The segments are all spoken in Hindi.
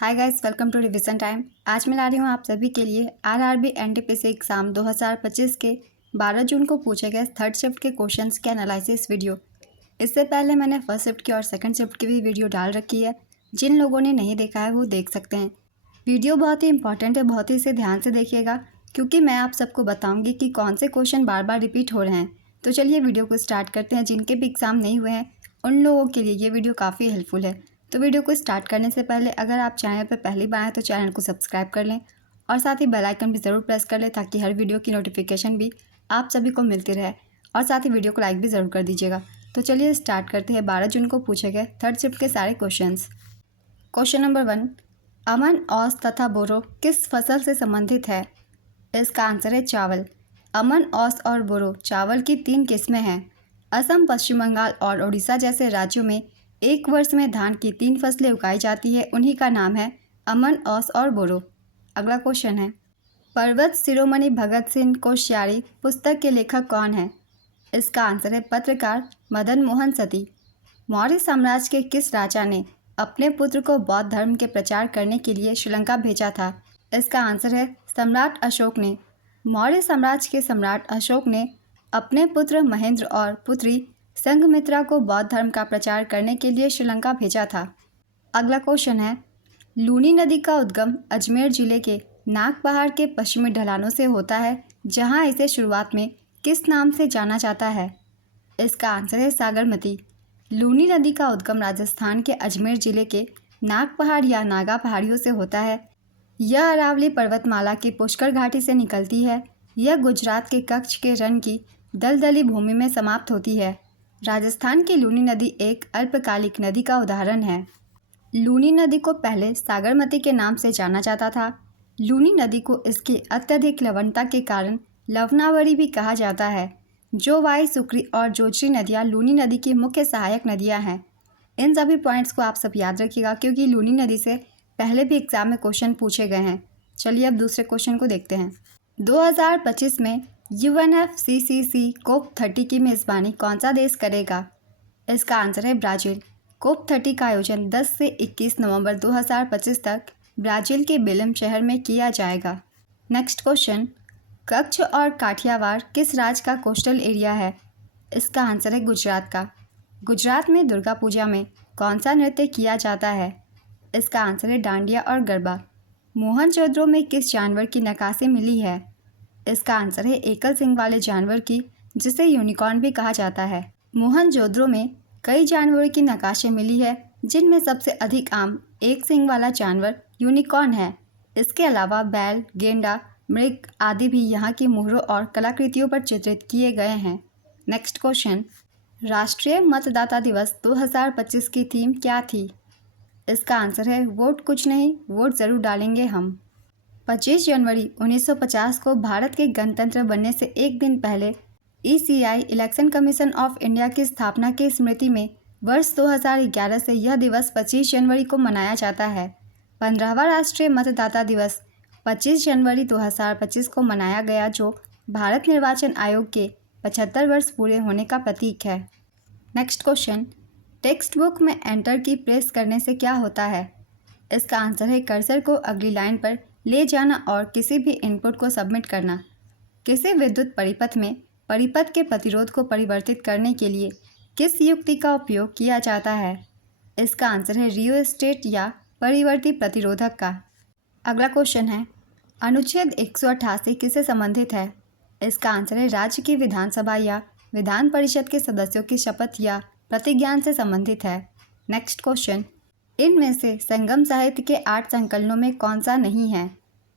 Hi guys, welcome to revision time. आज मैं ला रही हूँ आप सभी के लिए आरआरबी एनटीपीसी एग्ज़ाम 2025 के 12 जून को पूछे गए थर्ड शिफ्ट के क्वेश्चंस के एनालिसिस वीडियो। इससे पहले मैंने फर्स्ट शिफ्ट की और सेकंड शिफ्ट की भी वीडियो डाल रखी है। जिन लोगों ने नहीं देखा है वो देख सकते हैं। वीडियो बहुत ही इंपॉर्टेंट है, बहुत ही इसे ध्यान से देखिएगा क्योंकि मैं आप सबको बताऊँगी कि कौन से क्वेश्चन बार बार रिपीट हो रहे हैं। तो चलिए वीडियो को स्टार्ट करते हैं। जिनके भी एग्ज़ाम नहीं हुए हैं उन लोगों के लिए ये वीडियो काफ़ी हेल्पफुल है। तो वीडियो को स्टार्ट करने से पहले अगर आप चैनल पर पहली बार आए तो चैनल को सब्सक्राइब कर लें और साथ ही बेल आइकन भी ज़रूर प्रेस कर लें ताकि हर वीडियो की नोटिफिकेशन भी आप सभी को मिलती रहे। और साथ ही वीडियो को लाइक भी ज़रूर कर दीजिएगा। तो चलिए स्टार्ट करते हैं 12 जून को पूछे गए थर्ड शिफ्ट के सारे क्वेश्चंस। क्वेश्चन नंबर 1, अमन, औस तथा बोरो किस फसल से संबंधित है? इसका आंसर है चावल। अमन, औस और बोरो चावल की 3 किस्में हैं। असम, पश्चिम बंगाल और उड़ीसा जैसे राज्यों में एक वर्ष में धान की 3 फसलें उगाई जाती है, उन्हीं का नाम है अमन, औस और बोरो। अगला क्वेश्चन है, पर्वत शिरोमणि भगत सिंह कोश्यारी पुस्तक के लेखक कौन है? इसका आंसर है पत्रकार मदन मोहन सती। मौर्य साम्राज्य के किस राजा ने अपने पुत्र को बौद्ध धर्म के प्रचार करने के लिए श्रीलंका भेजा था? इसका आंसर है सम्राट अशोक ने। मौर्य साम्राज्य के सम्राट अशोक ने अपने पुत्र महेंद्र और पुत्री संघमित्रा को बौद्ध धर्म का प्रचार करने के लिए श्रीलंका भेजा था। अगला क्वेश्चन है, लूनी नदी का उद्गम अजमेर जिले के नाग पहाड़ के पश्चिमी ढलानों से होता है, जहां इसे शुरुआत में किस नाम से जाना जाता है? इसका आंसर है सागरमती। लूनी नदी का उद्गम राजस्थान के अजमेर जिले के नाग पहाड़ या नागा पहाड़ियों से होता है। यह अरावली पर्वतमाला की पुष्कर घाटी से निकलती है। यह गुजरात के कच्छ के रण की दलदली भूमि में समाप्त होती है। राजस्थान की लूनी नदी एक अल्पकालिक नदी का उदाहरण है। लूनी नदी को पहले सागरमती के नाम से जाना जाता था। लूनी नदी को इसकी अत्यधिक लवणता के कारण लवनावरी भी कहा जाता है। जोवाई, सुक्री और जोजरी नदियाँ लूनी नदी की मुख्य सहायक नदियाँ हैं। इन सभी पॉइंट्स को आप सब याद रखिएगा क्योंकि लूनी नदी से पहले भी एग्जाम में क्वेश्चन पूछे गए हैं। चलिए अब दूसरे क्वेश्चन को देखते हैं। 2025 में UNFCCC COP30 की मेज़बानी कौन सा देश करेगा? इसका आंसर है ब्राज़ील। COP30 का आयोजन 10 से 21 नवंबर 2025 तक ब्राज़ील के बेलम शहर में किया जाएगा। नेक्स्ट क्वेश्चन, कच्छ और काठियावाड़ किस राज्य का कोस्टल एरिया है? इसका आंसर है गुजरात का। गुजरात में दुर्गा पूजा में कौन सा नृत्य किया जाता है? इसका आंसर है डांडिया और गरबा। मोहनजोदड़ो में किस जानवर की नक्काशी मिली है? इसका आंसर है एकल सींग वाले जानवर की, जिसे यूनिकॉर्न भी कहा जाता है। मोहनजोदड़ो में कई जानवरों की नक्काशी मिली है, जिनमें सबसे अधिक आम एक सींग वाला जानवर यूनिकॉर्न है। इसके अलावा बैल, गेंडा, मृग आदि भी यहाँ की मुहरों और कलाकृतियों पर चित्रित किए गए हैं। नेक्स्ट क्वेश्चन, राष्ट्रीय मतदाता दिवस 2025 की थीम क्या थी? इसका आंसर है वोट कुछ नहीं, वोट ज़रूर डालेंगे हम। 25 जनवरी 1950 को भारत के गणतंत्र बनने से एक दिन पहले ECI election commission of India की स्थापना की स्मृति में वर्ष 2011 से यह दिवस 25 जनवरी को मनाया जाता है। 15वां राष्ट्रीय मतदाता दिवस 25 जनवरी 2025 को मनाया गया, जो भारत निर्वाचन आयोग के 75 वर्ष पूरे होने का प्रतीक है। नेक्स्ट क्वेश्चन, टेक्स्ट बुक में एंटर की प्रेस करने से क्या होता है? इसका आंसर है कर्सर को अगली लाइन पर ले जाना और किसी भी इनपुट को सबमिट करना। किसी विद्युत परिपथ में परिपथ के प्रतिरोध को परिवर्तित करने के लिए किस युक्ति का उपयोग किया जाता है? इसका आंसर है रियोस्टेट या परिवर्ती प्रतिरोधक का। अगला क्वेश्चन है, अनुच्छेद 188 किससे संबंधित है? इसका आंसर है राज्य की विधानसभा या विधान परिषद के सदस्यों की शपथ या प्रतिज्ञान से संबंधित है। नेक्स्ट क्वेश्चन, इनमें से संगम साहित्य के 8 संकलनों में कौन सा नहीं है?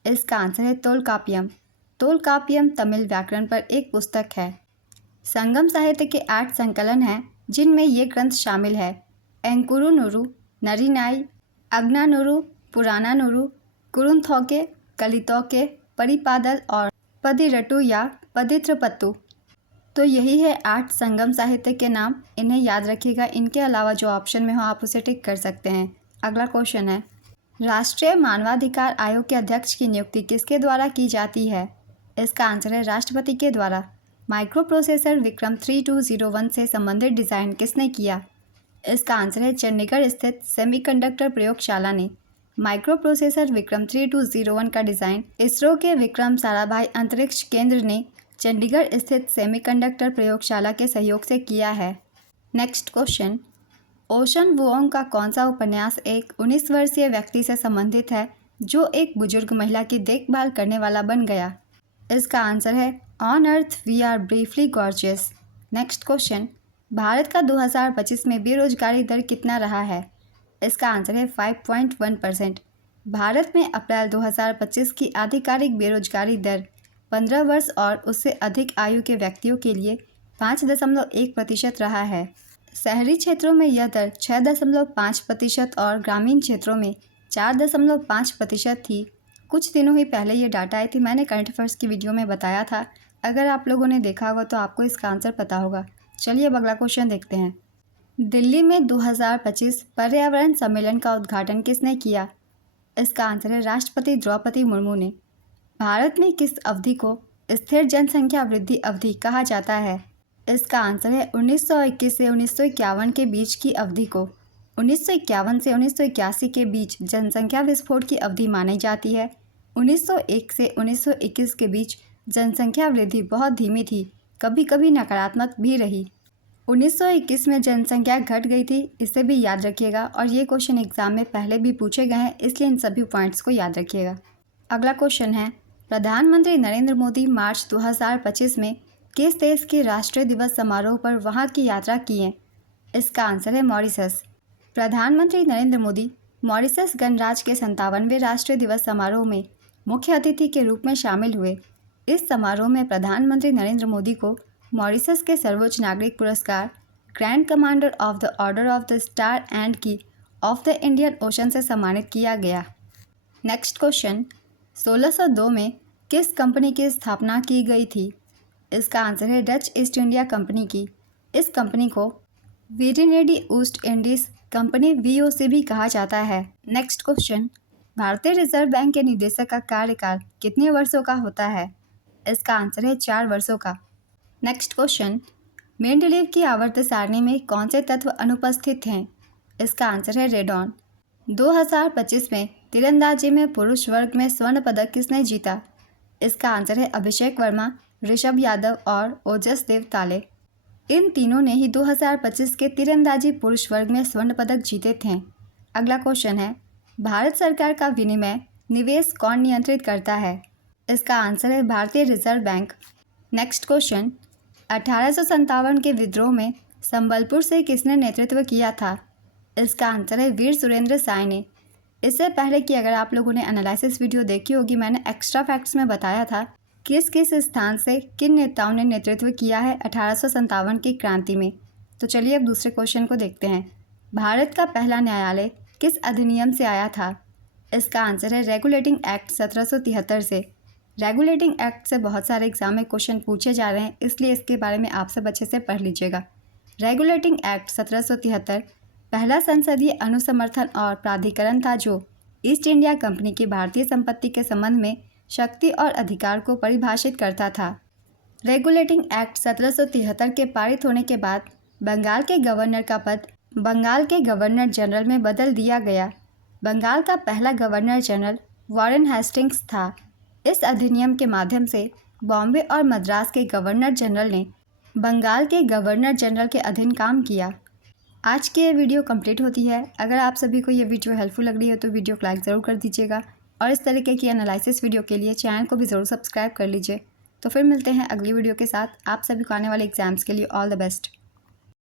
इसका आंसर है तोलकाप्पियम। तोलकाप्पियम तमिल व्याकरण पर एक पुस्तक है। संगम साहित्य के 8 संकलन हैं, जिनमें ये ग्रंथ शामिल है: एंकुरुनुरु, नरिनाई, अग्नानुरु, पुरानानुरु, कुरुंथोके, कलितोके, परिपादल और पदिरटु या पदित्रपत्तु। तो यही है 8 संगम साहित्य के नाम, इन्हें याद रखिएगा। इनके अलावा जो ऑप्शन में हो आप उसे टिक कर सकते हैं। अगला क्वेश्चन है, राष्ट्रीय मानवाधिकार आयोग के अध्यक्ष की नियुक्ति किसके द्वारा की जाती है? इसका आंसर है राष्ट्रपति के द्वारा। माइक्रो प्रोसेसर विक्रम 3201 से संबंधित डिज़ाइन किसने किया? इसका आंसर है चंडीगढ़ स्थित सेमीकंडक्टर प्रयोगशाला ने। माइक्रो प्रोसेसर विक्रम 3201 का डिज़ाइन इसरो के विक्रम साराभाई अंतरिक्ष केंद्र ने चंडीगढ़ स्थित सेमीकंडक्टर प्रयोगशाला के सहयोग से किया है। नेक्स्ट क्वेश्चन, ओशन वुओंग का कौन सा उपन्यास एक 19 वर्षीय व्यक्ति से संबंधित है जो एक बुजुर्ग महिला की देखभाल करने वाला बन गया? इसका आंसर है on earth we are briefly gorgeous. Next question, Bharat का 2025 में बेरोजगारी दर कितना रहा है? इसका आंसर है 5.1%। भारत में अप्रैल 2025 की आधिकारिक बेरोजगारी दर 15 वर्ष और उससे अधिक आयु के व्यक्तियों के लिए 5.1% रहा है। शहरी क्षेत्रों में यह दर 6.5% और ग्रामीण क्षेत्रों में 4.5% थी। कुछ दिनों ही पहले ये डाटा आई थी, मैंने करंट अफेयर्स की वीडियो में बताया था। अगर आप लोगों ने देखा होगा तो आपको इसका आंसर पता होगा। चलिए अब अगला क्वेश्चन देखते हैं। दिल्ली में 2025 पर्यावरण सम्मेलन का उद्घाटन किसने किया? इसका आंसर है राष्ट्रपति द्रौपदी मुर्मू ने। भारत में किस अवधि को स्थिर जनसंख्या वृद्धि अवधि कहा जाता है? इसका आंसर है 1921 से 1951 के बीच की अवधि को 1951 से 1981 के बीच जनसंख्या विस्फोट की अवधि मानी जाती है। 1901 से 1921 के बीच जनसंख्या वृद्धि बहुत धीमी थी, कभी कभी नकारात्मक भी रही। 1921 में जनसंख्या घट गई थी, इसे भी याद रखिएगा और ये क्वेश्चन एग्जाम में पहले भी पूछे गए हैं, इसलिए इन सभी पॉइंट्स को याद रखिएगा। अगला क्वेश्चन है, प्रधानमंत्री नरेंद्र मोदी मार्च 2025 में किस देश के राष्ट्रीय दिवस समारोह पर वहां की यात्रा किए? इसका आंसर है मॉरिशस। प्रधानमंत्री नरेंद्र मोदी मॉरिशस गणराज्य के 57वें राष्ट्रीय दिवस समारोह में मुख्य अतिथि के रूप में शामिल हुए। इस समारोह में प्रधानमंत्री नरेंद्र मोदी को मॉरिशस के सर्वोच्च नागरिक पुरस्कार grand commander of the order of the star and की ऑफ द इंडियन ओशन से सम्मानित किया गया। नेक्स्ट क्वेश्चन, 1602 में किस कंपनी की स्थापना की गई थी? इसका आंसर है डच ईस्ट इंडिया कंपनी की। इस कंपनी को वीरेनेडी ईस्ट इंडीज कंपनी VOC भी कहा जाता है। नेक्स्ट क्वेश्चन, भारतीय रिजर्व बैंक के निदेशक का कार्यकाल कितने वर्षों का होता है? इसका आंसर है 4 वर्षों का। नेक्स्ट क्वेश्चन, मेंडेलीव की आवर्त सारणी में कौन से तत्व अनुपस्थित हैं? इसका आंसर है रेडॉन। 2025 में तीरंदाजी में पुरुष वर्ग में स्वर्ण पदक किसने जीता? इसका आंसर है अभिषेक वर्मा, ऋषभ यादव और ओजस देव ताले। इन तीनों ने ही 2025 के तीरंदाजी पुरुष वर्ग में स्वर्ण पदक जीते थे। अगला क्वेश्चन है, भारत सरकार का विनिमय निवेश कौन नियंत्रित करता है? इसका आंसर है भारतीय रिजर्व बैंक। नेक्स्ट क्वेश्चन, 1857 के विद्रोह में संबलपुर से किसने नेतृत्व किया था? इसका आंसर है वीर सुरेंद्र साय ने। इससे पहले कि अगर आप लोगों ने एनालिसिस वीडियो देखी होगी, मैंने एक्स्ट्रा फैक्ट्स में बताया था किस किस स्थान से किन नेताओं ने नेतृत्व किया है 1857 की क्रांति में। तो चलिए अब दूसरे क्वेश्चन को देखते हैं। भारत का पहला न्यायालय किस अधिनियम से आया था? इसका आंसर है रेगुलेटिंग एक्ट 1773 से। रेगुलेटिंग एक्ट से बहुत सारे एग्जाम में क्वेश्चन पूछे जा रहे हैं, इसलिए इसके बारे में आप सब अच्छे से पढ़ लीजिएगा। रेगुलेटिंग एक्ट 1773 पहला संसदीय अनुसमर्थन और प्राधिकरण था जो ईस्ट इंडिया कंपनी की भारतीय संपत्ति के संबंध में शक्ति और अधिकार को परिभाषित करता था। रेगुलेटिंग एक्ट 1773 के पारित होने के बाद बंगाल के गवर्नर का पद बंगाल के गवर्नर जनरल में बदल दिया गया। बंगाल का पहला गवर्नर जनरल वॉरेन हेस्टिंग्स था। इस अधिनियम के माध्यम से बॉम्बे और मद्रास के गवर्नर जनरल ने बंगाल के गवर्नर जनरल के अधीन काम किया। आज की ये वीडियो कंप्लीट होती है। अगर आप सभी को ये वीडियो हेल्पफुल लग रही है तो वीडियो को लाइक ज़रूर कर दीजिएगा और इस तरीके की एनालिसिस वीडियो के लिए चैनल को भी ज़रूर सब्सक्राइब कर लीजिए। तो फिर मिलते हैं अगली वीडियो के साथ। आप सभी को आने वाले एग्जाम्स के लिए ऑल द बेस्ट।